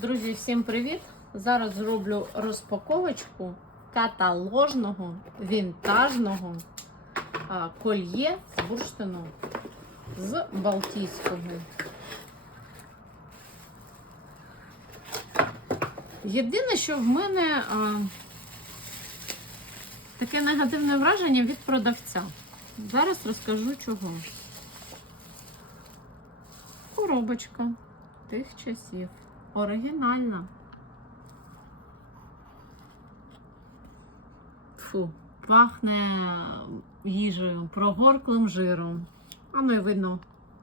Друзі, всім привіт! Зараз зроблю розпаковочку каталожного вінтажного кольє з бурштину з Балтійського. Єдине, що в мене а, таке негативне враження від продавця. Зараз розкажу чого. Коробочка тих часів. Оригінальна. Фу, пахне їжею, прогорклим жиром. А ну і видно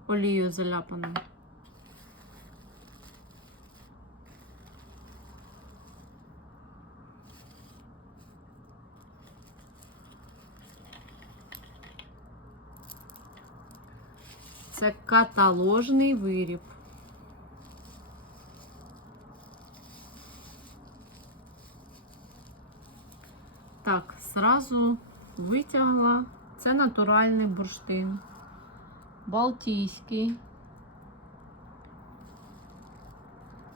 олією заляпаною. Це каталожний виріб. Так, сразу витягла. Це натуральний бурштин. Балтійський.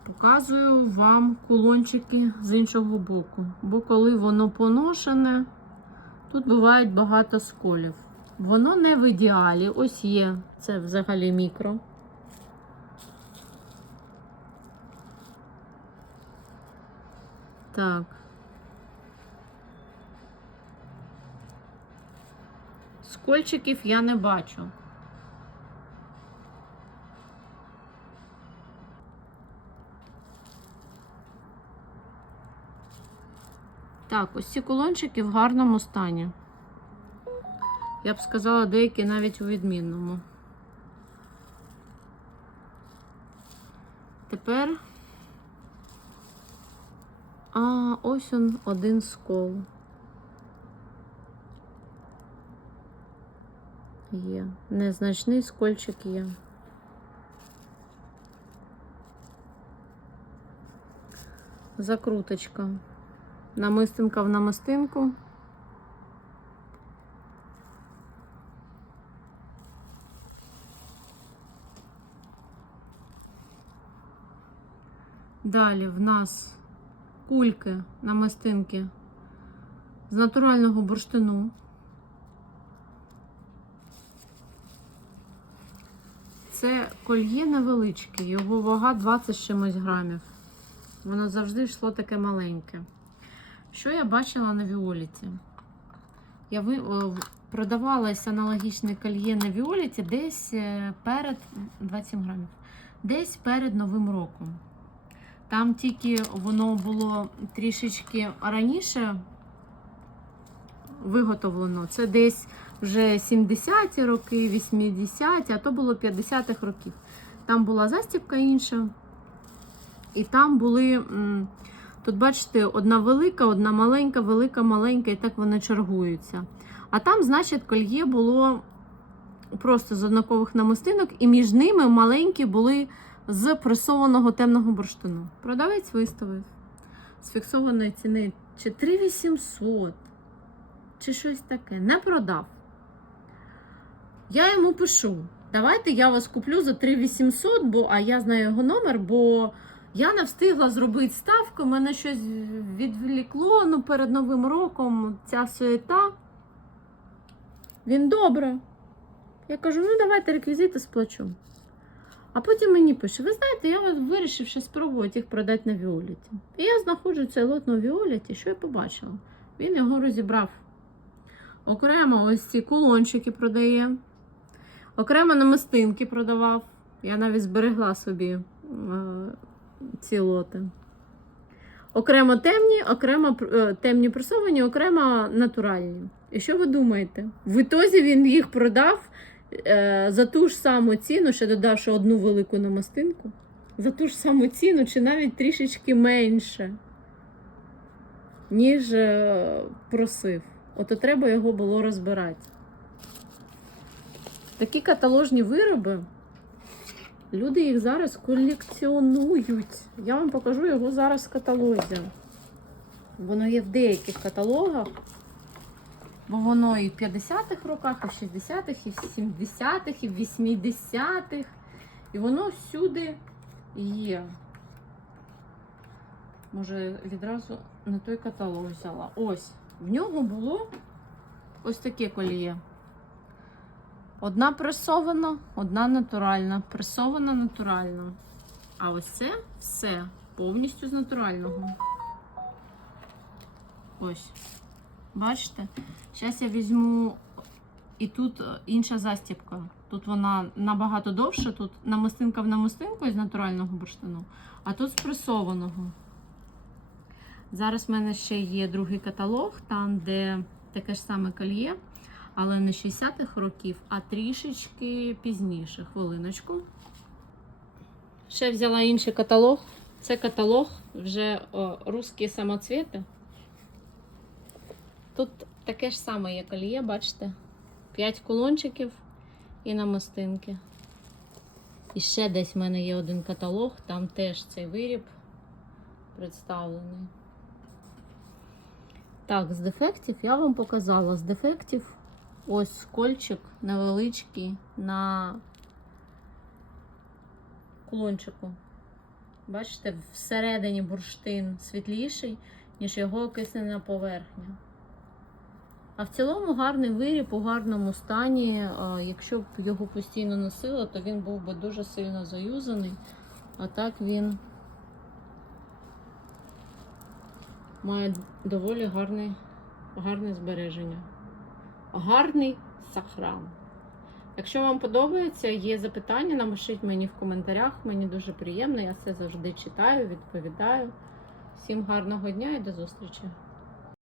Показую вам кулончики з іншого боку. Бо коли воно поношене, тут буває багато сколів. Воно не в ідеалі. Ось є. Це взагалі мікро. Так. Скольчиків я не бачу. Так, ось ці кулончики в гарному стані. Я б сказала, деякі навіть у відмінному. Тепер. А, ось он один скол. Є. Незначний скольчик є. Закруточка. Намистинка в намистинку. Далі в нас кульки намистинки з натурального бурштину. Це кольє невеличке, його вага 20 чимось грамів. Воно завжди йшло таке маленьке. Що я бачила на Віоліті? Я ви... продавалось аналогічне кольє на Віоліті десь е, перед 27 грамів, десь перед Новим роком. Там тільки воно було трішечки раніше виготовлено. Це десь вже 70-ті роки, 80-ті, а то було 50-х років. Там була застібка інша. І там були, тут, бачите, одна велика, одна маленька, велика, маленька, і так вони чергуються. А там, значить, кольє було просто з однакових намистинок, і між ними маленькі були з пресованого темного бурштину. Продавець виставив з фіксованої ціни чи 3800, чи щось таке. Не продав. Я йому пишу: давайте я вас куплю за 3800, бо, а я знаю його номер, бо я не встигла зробити ставку, мене щось відвлікло ну, перед Новим роком ця суета. Він добре. Я кажу, ну давайте реквізити сплачу. А потім мені пише: ви знаєте, я вирішив ще спробувати їх продати на Віоліті. І я знаходжу цей лот на Віоліті, що я побачила? Він його розібрав. Окремо ось ці кулончики продає. Окремо намистинки продавав. Я навіть зберегла собі е, ці лоти. Окремо темні, окремо е, темні пресовані, окремо натуральні. І що ви думаєте? В ітозі він їх продав е, за ту ж саму ціну, ще додавши одну велику намистинку. За ту ж саму ціну, чи навіть трішечки менше, ніж е, просив. Ото треба його було розбирати. Такі каталожні вироби. Люди їх зараз колекціонують. Я вам покажу його зараз в каталозі. Воно є в деяких каталогах. Бо воно і в 50-х роках, і в 60-х, і в 70-х, і в 80-х. І воно всюди є. Може, відразу не той каталог взяла. Ось. В нього було ось таке коліє. Одна пресована, одна натуральна. Пресована натуральна. А ось це все повністю з натурального. Ось. Бачите? Зараз я візьму. І тут е, інша застібка. Тут вона набагато довша, тут намистинка в намистинку із натурального бурштину, а тут з пресованого. Зараз в мене ще є другий каталог, там, де таке ж саме кольє, але не 60-х років, а трішечки пізніше. Хвилиночку. Ще взяла інший каталог. Це каталог вже русські самоцвіти. Тут таке ж саме є кольє, бачите? 5 кулончиків і намистинки. І ще десь в мене є один каталог, там теж цей виріб представлений. Так, з дефектів я вам показала. З дефектів ось кольчик невеличкий на кулончику. Бачите, всередині бурштин світліший, ніж його окиснена поверхня. А в цілому гарний виріб у гарному стані. Якщо б його постійно носила, то він був би дуже сильно заюзаний. А так він має доволі гарне, гарне збереження. Гарний сахран. Якщо вам подобається, є запитання, напишіть мені в коментарях. Мені дуже приємно, я все завжди читаю, відповідаю. Всім гарного дня і до зустрічі!